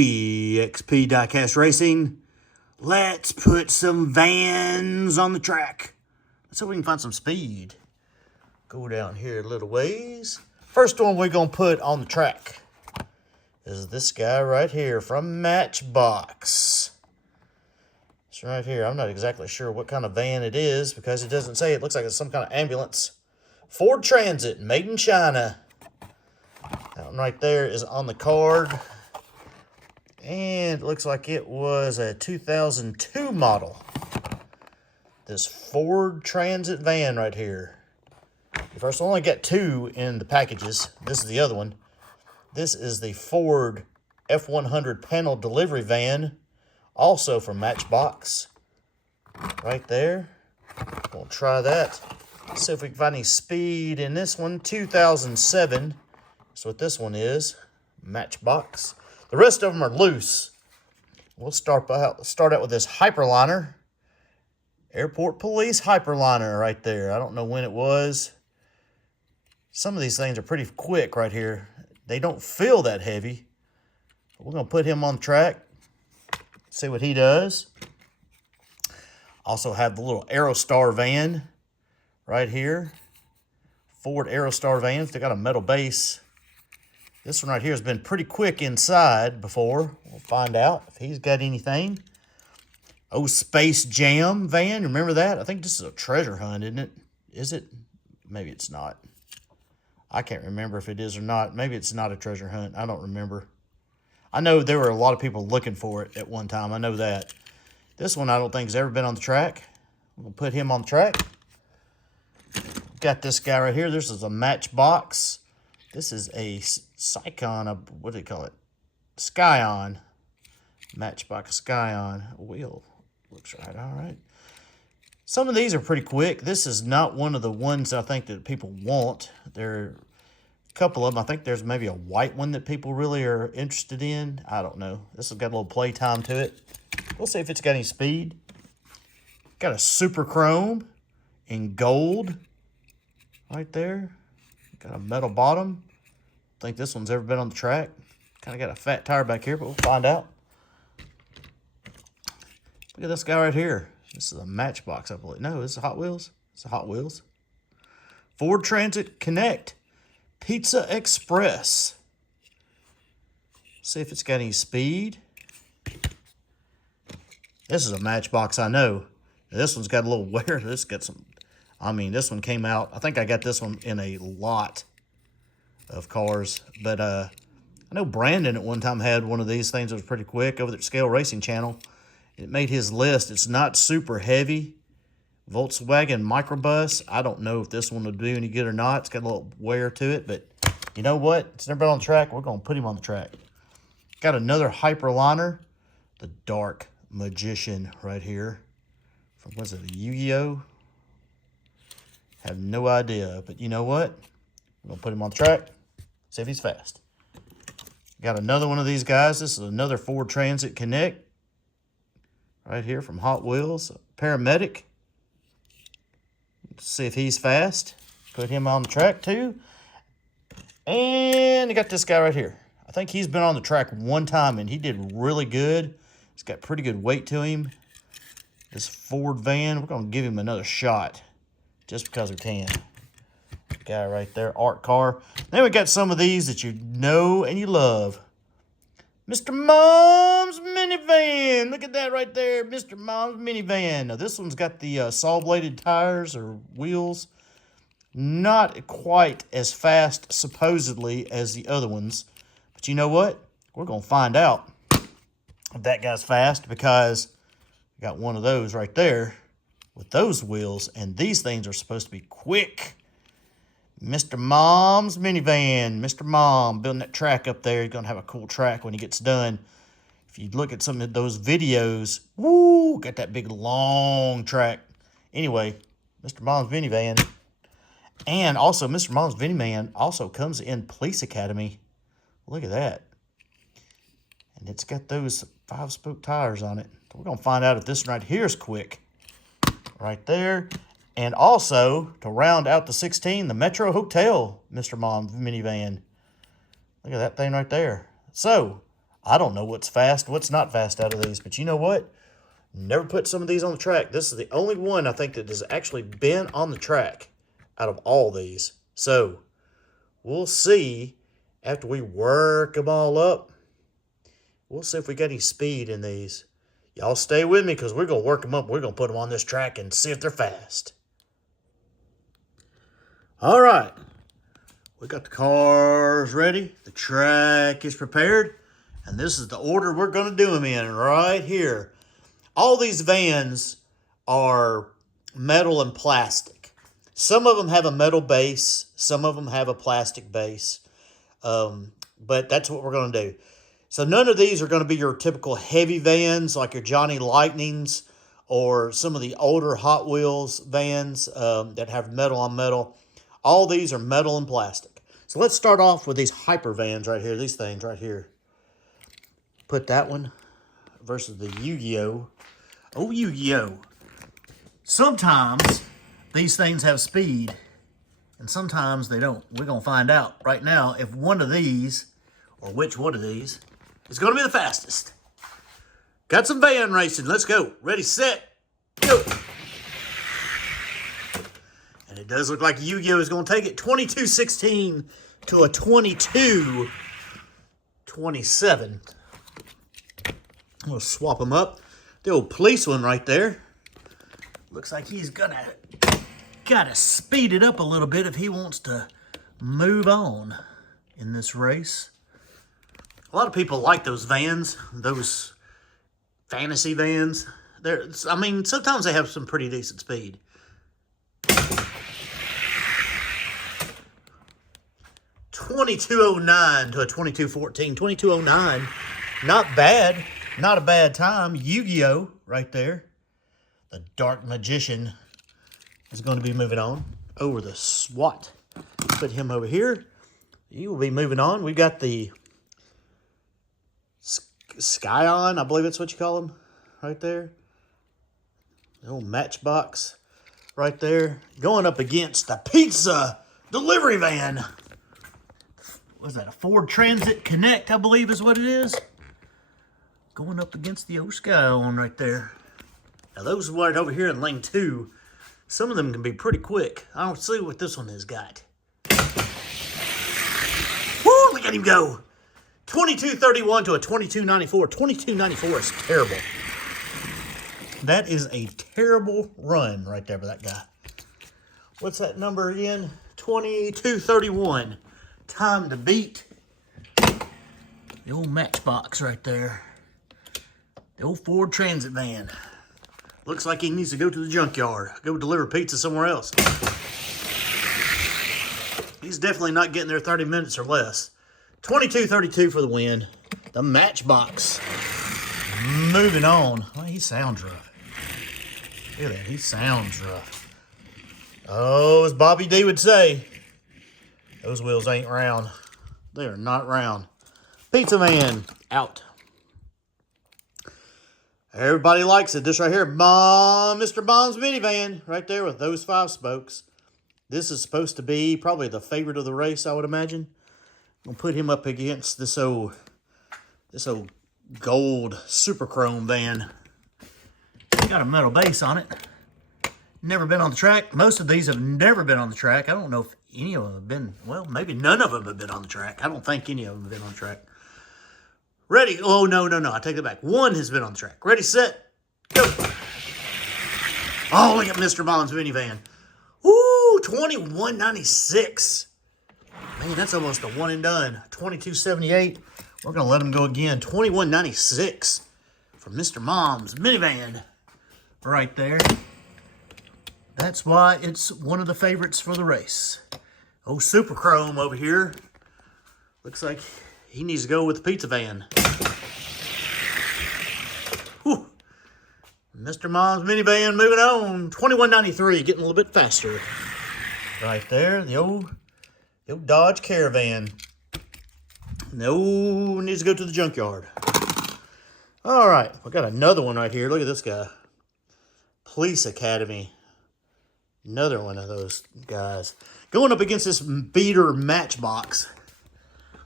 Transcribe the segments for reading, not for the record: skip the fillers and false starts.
TXP Diecast Racing. Let's put some vans on the track. Let's see if we can find some speed. Go down here a little ways. First one we're going to put on the track is this guy right here from Matchbox. It's right here. I'm not exactly sure what kind of van it is because it doesn't say. It looks like it's some kind of ambulance. Ford Transit, made in China. That one right there is on the card. And it looks like it was a 2002 model. This Ford Transit van right here. You first only got two in the packages. This is the other one. This is the Ford F100 panel delivery van, also from Matchbox. Right there. We'll try that. See if we can find any speed in this one. 2007. That's what this one is. Matchbox. The rest of them are loose. We'll start out with this Hyperliner. Airport Police Hyperliner right there. I don't know when it was. Some of these things are pretty quick right here. They don't feel that heavy. We're going to put him on the track. See what he does. Also have the little Aerostar van right here. Ford Aerostar vans. They got a metal base. This one right here has been pretty quick inside before. We'll find out if he's got anything. Oh, Space Jam van. Remember that? I think this is a treasure hunt, isn't it? Is it? Maybe it's not. I can't remember if it is or not. Maybe it's not a treasure hunt. I don't remember. I know there were a lot of people looking for it at one time. I know that. This one I don't think has ever been on the track. We'll put him on the track. Got this guy right here. This is a Matchbox. This is a Scion, what do you call it? Scion. Matchbox Scion. Wheel. Looks right, all right. Some of these are pretty quick. This is not one of the ones I think that people want. There are a couple of them. I think there's maybe a white one that people really are interested in. I don't know. This has got a little play time to it. We'll see if it's got any speed. Got a Super Chrome in gold right there. Got a metal bottom. I think this one's ever been on the track. Kind of got a fat tire back here, but we'll find out. Look at this guy right here. This is a Matchbox, I believe. No, this is Hot Wheels. It's a Hot Wheels. Ford Transit Connect Pizza Express. See if it's got any speed. This is a Matchbox, I know. This one's got a little wear. This got some... I mean, this one came out. I think I got this one in a lot of cars. But I know Brandon at one time had one of these things that was pretty quick over at Scale Racing Channel. It made his list. It's not super heavy. Volkswagen Microbus. I don't know if this one will do any good or not. It's got a little wear to it. But you know what? It's never been on the track. We're going to put him on the track. Got another Hyperliner. The Dark Magician right here. From, was it a Yu-Gi-Oh? Have no idea, but you know what? I'm going to put him on the track, see if he's fast. Got another one of these guys. This is another Ford Transit Connect. Right here from Hot Wheels. Paramedic. Let's see if he's fast. Put him on the track too. And I got this guy right here. I think he's been on the track one time and he did really good. He's got pretty good weight to him. This Ford van, we're going to give him another shot. Just because we can. Guy right there, art car. Then we got some of these that you know and you love. Mr. Mom's Minivan. Look at that right there, Mr. Mom's Minivan. Now this one's got the saw-bladed tires or wheels. Not quite as fast, supposedly, as the other ones. But you know what? We're going to find out if that guy's fast because we got one of those right there. With those wheels, and these things are supposed to be quick. Mr. Mom's Minivan. Mr. Mom building that track up there. He's going to have a cool track when he gets done. If you look at some of those videos, woo, got that big long track. Anyway, Mr. Mom's Minivan. And also, Mr. Mom's Minivan also comes in Police Academy. Look at that. And it's got those 5-spoke tires on it. So we're going to find out if this one right here is quick. Right there. And also, to round out the 16, the Metro Hotel Mr. Mom's Minivan. Look at that thing right there. So, I don't know what's fast, what's not fast out of these, but you know what? Never put some of these on the track. This is the only one I think that has actually been on the track out of all these. So we'll see after we work them all up. We'll see if we got any speed in these. Y'all stay with me because we're going to work them up. We're going to put them on this track and see if they're fast. All right. We got the cars ready. The track is prepared. And this is the order we're going to do them in right here. All these vans are metal and plastic. Some of them have a metal base. Some of them have a plastic base. But that's what we're going to do. So none of these are going to be your typical heavy vans like your Johnny Lightnings or some of the older Hot Wheels vans that have metal on metal. All these are metal and plastic. So let's start off with these hyper vans right here, these things right here. Put that one versus the Yu-Gi-Oh! Oh, Yu-Gi-Oh! Sometimes these things have speed and sometimes they don't. We're going to find out right now if one of these, or which one of these, is going to be the fastest. Got some van racing. Let's go. Ready, set, go. And it does look like Yu-Gi-Oh! Is going to take it 22-16 to a 22-27. We'll swap them up. The old police one right there. Looks like he's gotta speed it up a little bit if he wants to move on in this race. A lot of people like those vans, those fantasy vans. I mean, sometimes they have some pretty decent speed. 2209 to a 2214. 2209, not bad. Not a bad time. Yu-Gi-Oh! Right there. The Dark Magician is going to be moving on over the SWAT. Put him over here. He will be moving on. We got the Scion, I believe that's what you call him, right there. The old Matchbox right there. Going up against the pizza delivery van. What's that, a Ford Transit Connect, I believe is what it is. Going up against the old Scion right there. Now those right over here in lane 2, some of them can be pretty quick. I don't see what this one has got. Woo, look at him go. 2231 to a 2294. 2294 is terrible. That is a terrible run right there for that guy. What's that number again? 2231. Time to beat the old Matchbox right there. The old Ford Transit van. Looks like he needs to go to the junkyard. Go deliver pizza somewhere else. He's definitely not getting there 30 minutes or less. 2232 for the win. The Matchbox. Moving on. Oh, he sounds rough. Look at that. He sounds rough. Oh, as Bobby D would say, those wheels ain't round. They are not round. Pizza man out. Everybody likes it. This right here, Mr. Bond's minivan, right there with those 5 spokes. This is supposed to be probably the favorite of the race, I would imagine. I'm gonna put him up against this old gold super chrome van. Got a metal base on it. Never been on the track. Most of these have never been on the track. I don't know if any of them have been. Well, maybe none of them have been on the track. I don't think any of them have been on the track. Ready? Oh, no. I take it back. One has been on the track. Ready, set, go. Oh, look at Mr. Bond's minivan. Ooh, 2196. Man, that's almost a one and done. 2278. We're going to let him go again. 2196 for Mr. Mom's minivan. Right there. That's why it's one of the favorites for the race. Oh, Super Chrome over here. Looks like he needs to go with the pizza van. Whew. Mr. Mom's minivan moving on. 2193, getting a little bit faster. Right there, the old Dodge Caravan. No, needs to go to the junkyard. All right, we got another one right here. Look at this guy. Police Academy. Another one of those guys. Going up against this beater Matchbox.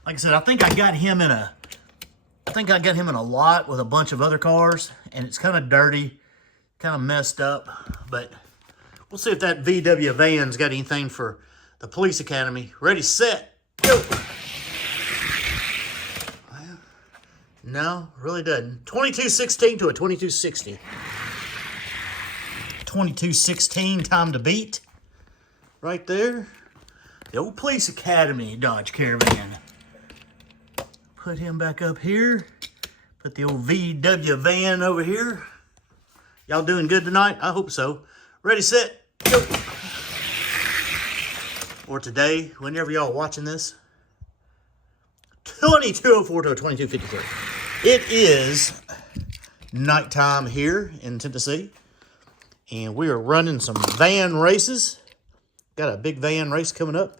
Like I said, I think I got him in a think I got him in a lot with a bunch of other cars, and it's kind of dirty, kind of messed up, but we'll see if that VW van's got anything for the police academy. Ready, set, go. Well, no, really doesn't. 2216 to a 2260. 2216, time to beat. Right there. The old police academy Dodge Caravan. Put him back up here. Put the old VW van over here. Y'all doing good tonight? I hope so. Ready, set, go. Or today, whenever y'all watching this. 2204 to a 2253. It is nighttime here in Tennessee. And we are running some van races. Got a big van race coming up.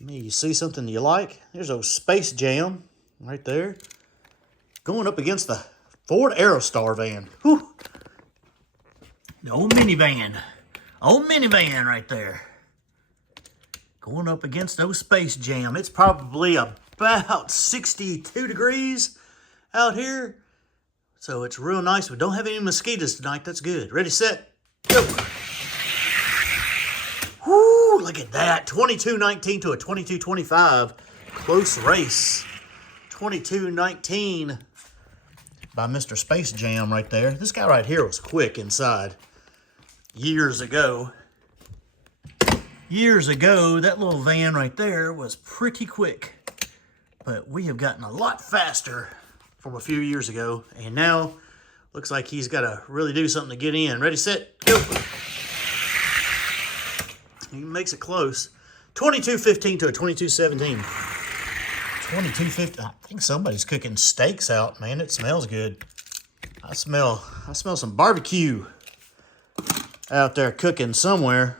Maybe you see something you like. There's a Space Jam right there. Going up against the Ford Aerostar van. Whew. The old minivan. Old minivan right there. Going up against those Space Jam. It's probably about 62 degrees out here. So it's real nice. We don't have any mosquitoes tonight. That's good. Ready, set, go. Whoo, look at that. 2219 to a 2225. Close race. 2219 by Mr. Space Jam right there. This guy right here was quick inside. Years ago. Years ago, that little van right there was pretty quick. But we have gotten a lot faster from a few years ago, and now looks like he's got to really do something to get in. Ready, set, go. He makes it close. 2215 to a 2217. 2215. I think somebody's cooking steaks out, man. It smells good. I smell some barbecue out there cooking somewhere.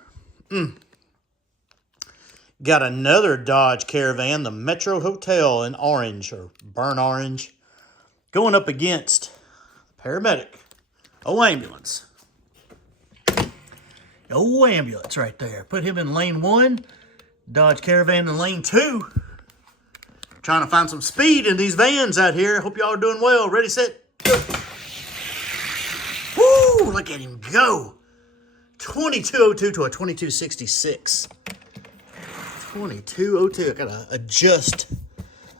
Got another Dodge Caravan, the Metro Hotel in orange, or burnt orange. Going up against paramedic. Oh, ambulance. Oh, ambulance right there. Put him in lane 1. Dodge Caravan in lane 2. Trying to find some speed in these vans out here. Hope y'all are doing well. Ready, set, go. Woo, look at him go. 2202 to a 2266. 2202. I gotta adjust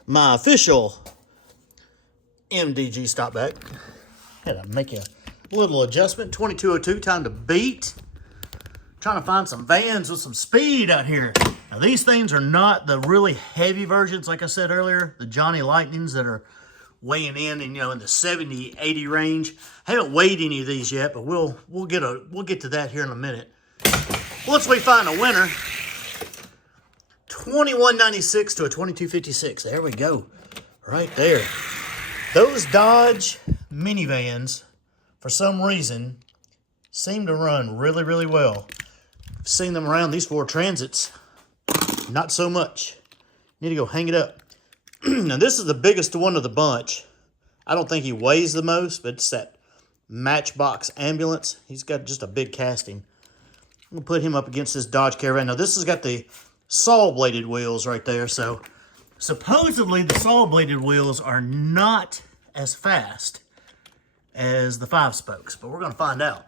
my official MDG stop back. Had to make a little adjustment. 2202, time to beat. Trying to find some vans with some speed out here. Now these things are not the really heavy versions, like I said earlier, the Johnny Lightnings that are weighing in the 70, 80 range. I haven't weighed any of these yet, but we'll get to that here in a minute. Once we find a winner, 2196 to a 2256. There we go. Right there. Those Dodge minivans, for some reason, seem to run really, really well. I've seen them around these Ford Transits. Not so much. Need to go hang it up. Now, this is the biggest one of the bunch. I don't think he weighs the most, but it's that Matchbox ambulance. He's got just a big casting. I'm going to put him up against this Dodge Caravan. Now, this has got the saw-bladed wheels right there, so supposedly the saw-bladed wheels are not as fast as the 5-spokes, but we're going to find out.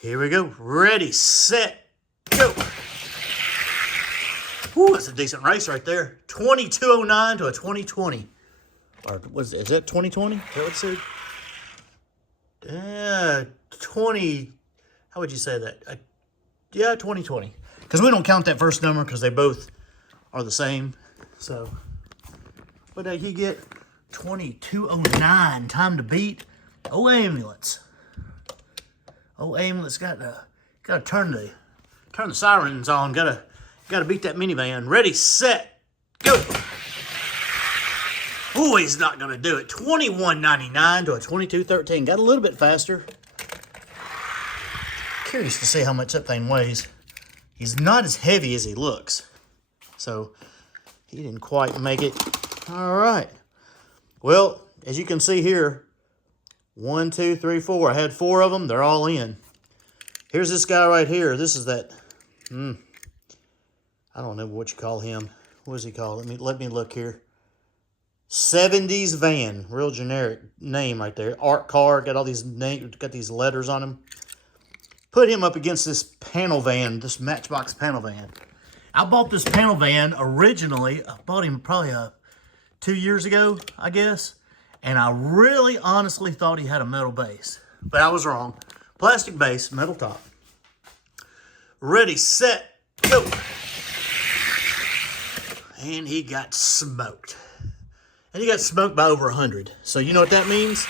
Here we go. Ready, set, go. Ooh, that's a decent race right there. 2209 to a 2020. Or is that 2020? Is that what it said? 20, how would you say that? Yeah, 2020. Because we don't count that first number because they both are the same. So, what did he get? 2209, time to beat. Oh, ambulance. Oh, ambulance got to turn the sirens on. Got to beat that minivan. Ready, set, go. Oh, he's not going to do it. 2199 to a 2213. Got a little bit faster. Curious to see how much that thing weighs. He's not as heavy as he looks. So, he didn't quite make it. All right. Well, as you can see here, 1, 2, 3, 4. I had 4 of them. They're all in. Here's this guy right here. This is that, I don't know what you call him. What is he called? Let me look here. 70s van. Real generic name right there. Art car. Got all these names. Got these letters on him. Put him up against this panel van. This Matchbox panel van. I bought this panel van originally. I bought him probably 2 years ago, I guess. And I really honestly thought he had a metal base. But I was wrong. Plastic base, metal top. Ready, set, go. And he got smoked. And he got smoked by over 100. So you know what that means?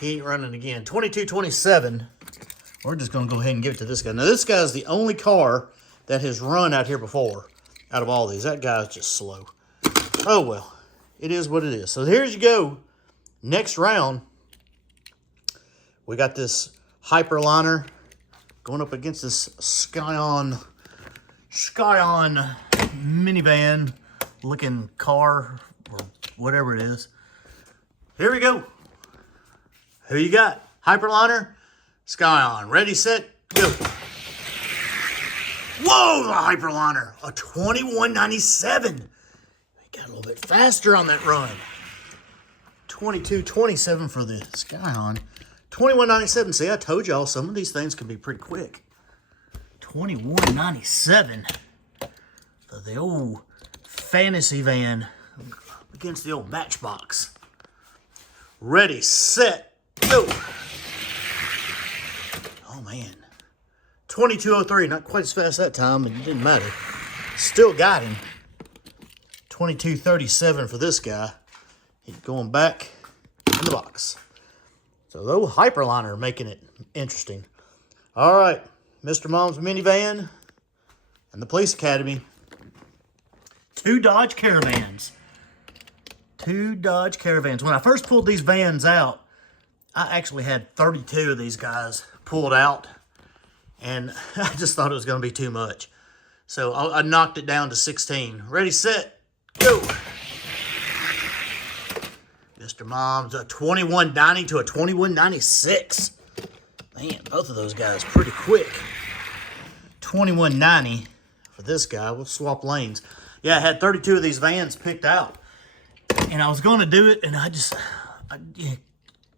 He ain't running again. 22-27. We're just going to go ahead and give it to this guy. Now, this guy's the only car that has run out here before out of all these. That guy's just slow. Oh, well. It is what it is. So here's you go. Next round, we got this Hyperliner going up against this Scion minivan looking car or whatever it is. Here we go. Who you got? Hyperliner, Scion. Ready, set, go. Whoa, the Hyperliner. A 2197. He got a little bit faster on that run. 22-27 for the Scion. 2197. See, I told y'all some of these things can be pretty quick. 2197 for the old fantasy van against the old Matchbox. Ready, set, go. Oh, man. 2203. Not quite as fast that time, but it didn't matter. Still got him. 2237 for this guy. He's going back in the box. So the old Hyperliner making it interesting. All right, Mr. Mom's Minivan and the Police Academy. 2 Dodge Caravans. 2 Dodge Caravans. When I first pulled these vans out, I actually had 32 of these guys pulled out. And I just thought it was going to be too much. So I knocked it down to 16. Ready, set, go. Mr. Mom's a 2190 to a 2196. Man, both of those guys pretty quick. 2190 for this guy. We'll swap lanes. Yeah, I had 32 of these vans picked out. And I was going to do it, and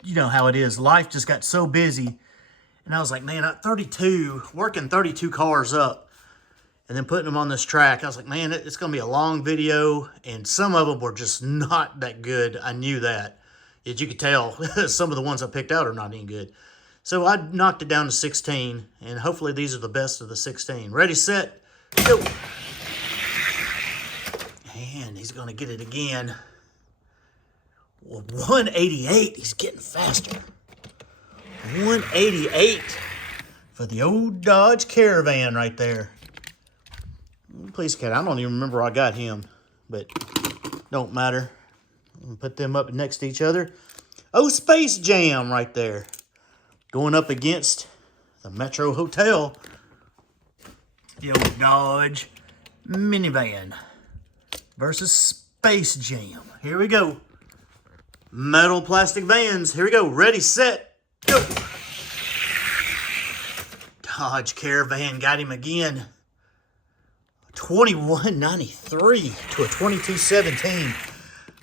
you know how it is. Life just got so busy. And I was like, man, working 32 cars up and then putting them on this track. I was like, man, it's going to be a long video. And some of them were just not that good. I knew that. As you could tell, some of the ones I picked out are not any good. So I knocked it down to 16. And hopefully these are the best of the 16. Ready, set, go. And he's going to get it again. Well, 188. He's getting faster. 188 for the old Dodge Caravan right there. Please, cat. I don't even remember where I got him, but don't matter. I'm gonna put them up next to each other. Oh, Space Jam right there. Going up against the Metro Hotel. The old Dodge minivan versus Space Jam. Here we go. Metal plastic vans. Here we go. Ready, set, go. Dodge Caravan got him again. 2193 to a 2217.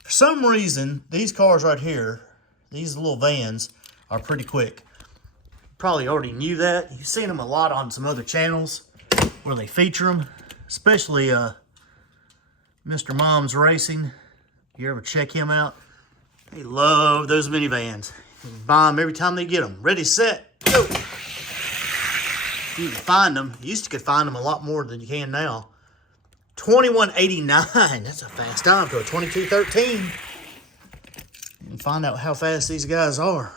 For some reason, these cars right here, these little vans, are pretty quick. Probably already knew that. You've seen them a lot on some other channels where they feature them, especially Mr. Mom's Racing. You ever check him out? They love those minivans. Buy them every time they get them. Ready, set, go. You can find them. You used to could find them a lot more than you can now. 2189. That's a fast time to a 2213. And find out how fast these guys are.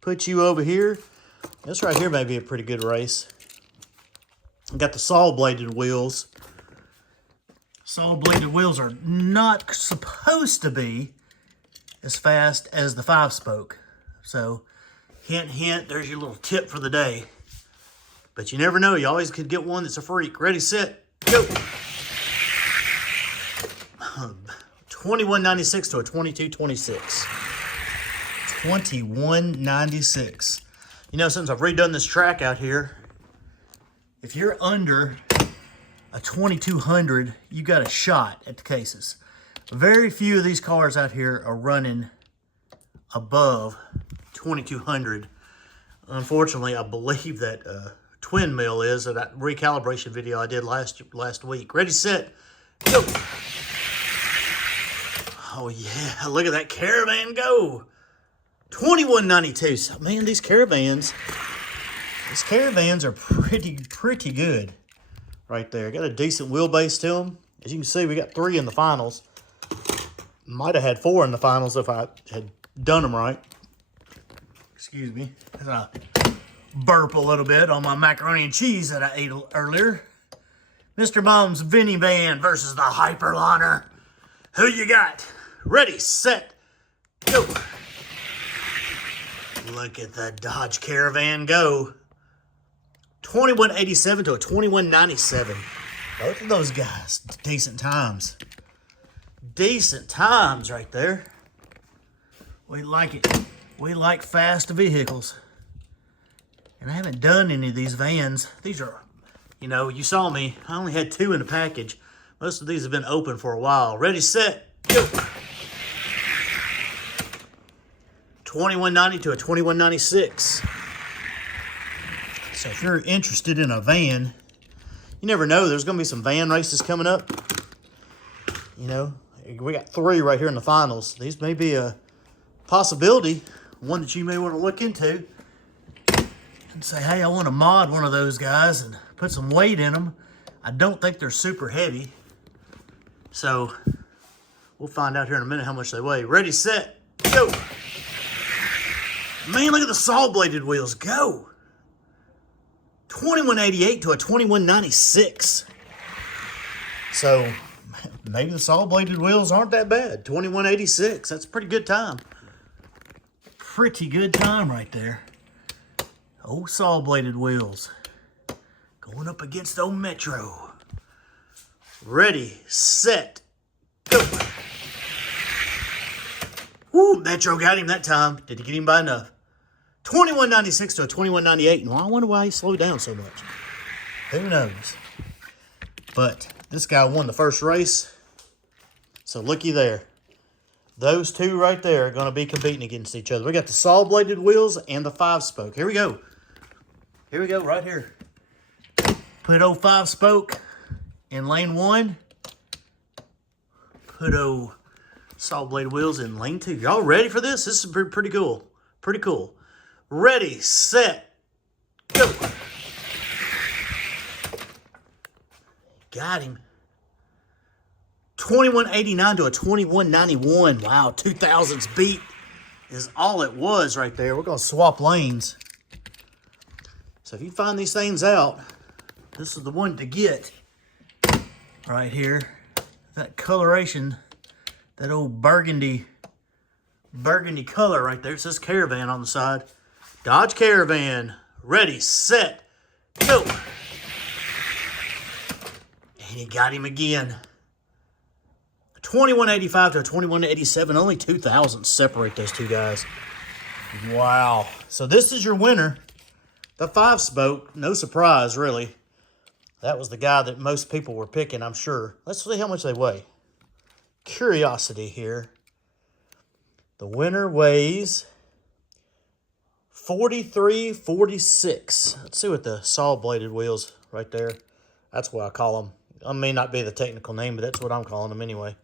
Put you over here. This right here may be a pretty good race. Got the saw-bladed wheels. Saw-bladed wheels are not supposed to be as fast as the 5-spoke. So, hint, hint, there's your little tip for the day. But you never know. You always could get one that's a freak. Ready, set, go. 2196 to a 2226. 2196. You know, since I've redone this track out here, if you're under a 2200, you got a shot at the cases. Very few of these cars out here are running above 2,200. Unfortunately, I believe that twin mill is, or that recalibration video I did last week. Ready, set, go. Oh yeah, look at that Caravan go. 2192. So man, these caravans are pretty good right there. Got a decent wheelbase to them. As you can see, we got 3 in the finals. Might have had 4 in the finals if I had done them right. Excuse me. As I burp a little bit on my macaroni and cheese that I ate earlier. Mr. Mom's minivan versus the Hyperliner. Who you got? Ready, set, go. Look at the Dodge Caravan go. 2187 to a 2197. Both of those guys, decent times. Decent times right there. We like it. We like fast vehicles. And I haven't done any of these vans. These are, you know, you saw me. I only had 2 in the package. Most of these have been open for a while. Ready, set, go. 2190 to a 2196. So if you're interested in a van, you never know. There's going to be some van races coming up. You know, we got 3 right here in the finals. These may be a possibility, one that you may want to look into and say, hey, I want to mod one of those guys and put some weight in them. I don't think they're super heavy. So we'll find out here in a minute how much they weigh. Ready, set, go. Man, look at the saw-bladed wheels go. 2188 to a 2196. So maybe the saw-bladed wheels aren't that bad. 2186, that's a pretty good time. Pretty good time right there. Old saw-bladed wheels. Going up against old Metro. Ready, set, go. Woo, Metro got him that time. Did he get him by enough? 2196 to a 2198. And I wonder why he slowed down so much. Who knows? But this guy won the first race. So looky there. Those 2 right there are going to be competing against each other. We got the saw-bladed wheels and the 5-spoke. Here we go. Here we go, right here. Put old 5-spoke in lane 1. Put old saw-bladed wheels in lane 2. Y'all ready for this? This is pretty cool. Pretty cool. Ready, set, go. Got him. 2189 to a 2191. Wow, 2000s beat is all it was right there. We're going to swap lanes. So if you find these things out, this is the one to get right here. That coloration, that old burgundy color right there. It says Caravan on the side. Dodge Caravan. Ready, set, go. And he got him again. 2185 to a 2187. Only 2,000 separate those 2 guys. Wow. So this is your winner. The 5-spoke. No surprise, really. That was the guy that most people were picking, I'm sure. Let's see how much they weigh. Curiosity here. The winner weighs 4346. Let's see what the saw-bladed wheels right there. That's what I call them. I may not be the technical name, but that's what I'm calling them anyway.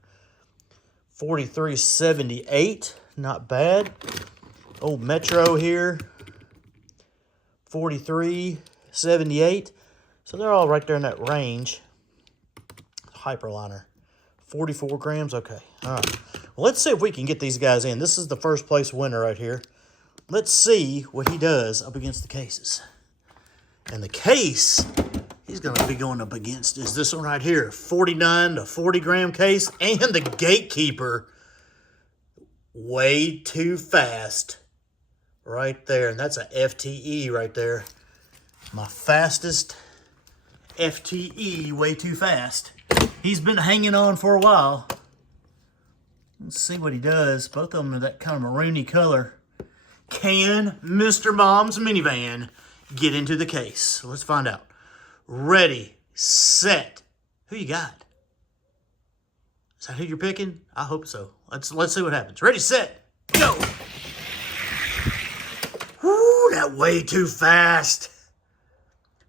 4378. Not bad. Old Metro here. 4378. So they're all right there in that range. Hyperliner. 44 grams. Okay. All right. Well, let's see if we can get these guys in. This is the first place winner right here. Let's see what he does up against the cases. And the case he's going to be going up against is this one right here. 49 to 40 gram case. And the Gatekeeper. Way too fast. Right there. And that's a FTE right there. My fastest FTE. Way too fast. He's been hanging on for a while. Let's see what he does. Both of them are that kind of maroony color. Can Mr. Mom's minivan get into the case? Let's find out. Ready, set. Who you got? Is that who you're picking? I hope so. Let's see what happens. Ready, set, go. Whoo, that way too fast.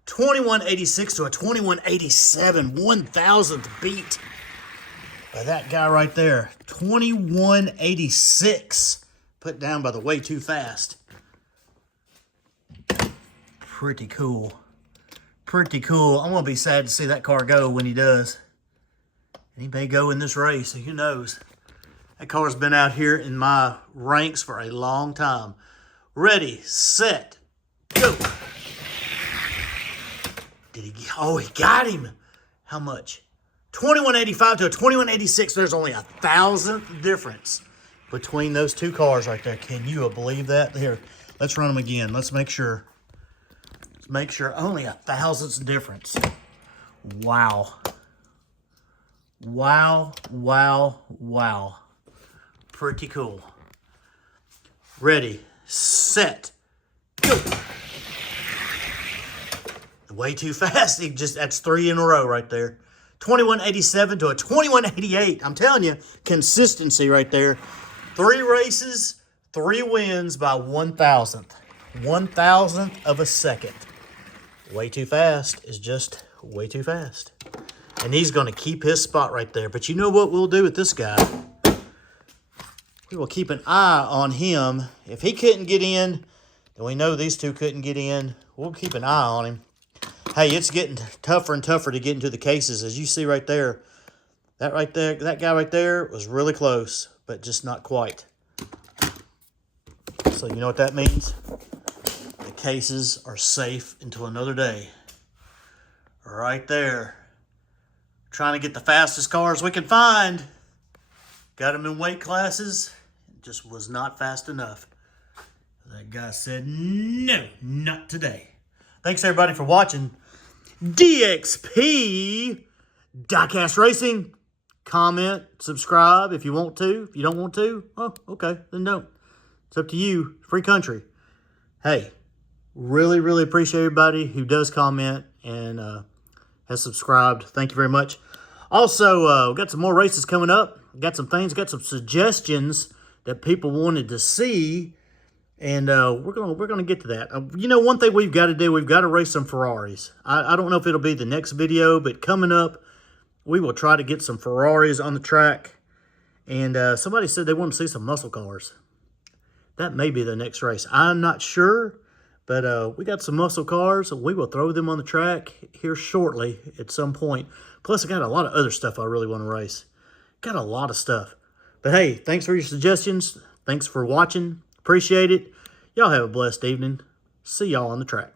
2186 to a 2187, 1,000th beat by that guy right there. 2186, put down by the way too fast. Pretty cool. Pretty cool. I'm going to be sad to see that car go when he does. And he may go in this race, who knows. That car's been out here in my ranks for a long time. Ready, set, go. Did he? Oh, he got him. How much? 2185 to a 2186. There's only 1,000th difference between those two cars right there. Can you believe that? Here, let's run them again. Let's make sure. Let's make sure. Only 1,000th difference. Wow. Wow, wow, wow. Pretty cool. Ready, set, go. Way too fast. That's 3 in a row right there. 2187 to a 2188. I'm telling you, consistency right there. 3 races, 3 wins by 1,000th. 1,000th of a second. Way too fast is just way too fast. And he's going to keep his spot right there. But you know what we'll do with this guy? We will keep an eye on him. If he couldn't get in, then we know these two couldn't get in. We'll keep an eye on him. Hey, it's getting tougher and tougher to get into the cases. As you see right there, that guy right there was really close, but just not quite. So you know what that means? The cases are safe until another day. Right there. Trying to get the fastest cars we can find. Got them in weight classes. It just was not fast enough. That guy said, no, not today. Thanks everybody for watching DXP Diecast Racing. Comment, subscribe if you want to. If you don't want to, oh, okay, then don't. It's up to you. Free country. Hey, really, really appreciate everybody who does comment and has subscribed. Thank you very much. Also, we got some more races coming up. Got some things, got some suggestions that people wanted to see. And we're gonna get to that. You know, one thing we've got to do, we've got to race some Ferraris. I don't know if it'll be the next video, but coming up, we will try to get some Ferraris on the track. And somebody said they want to see some muscle cars. That may be the next race. I'm not sure, but we got some muscle cars, and we will throw them on the track here shortly at some point. Plus, I got a lot of other stuff I really want to race. Got a lot of stuff. But hey, thanks for your suggestions. Thanks for watching. Appreciate it. Y'all have a blessed evening. See y'all on the track.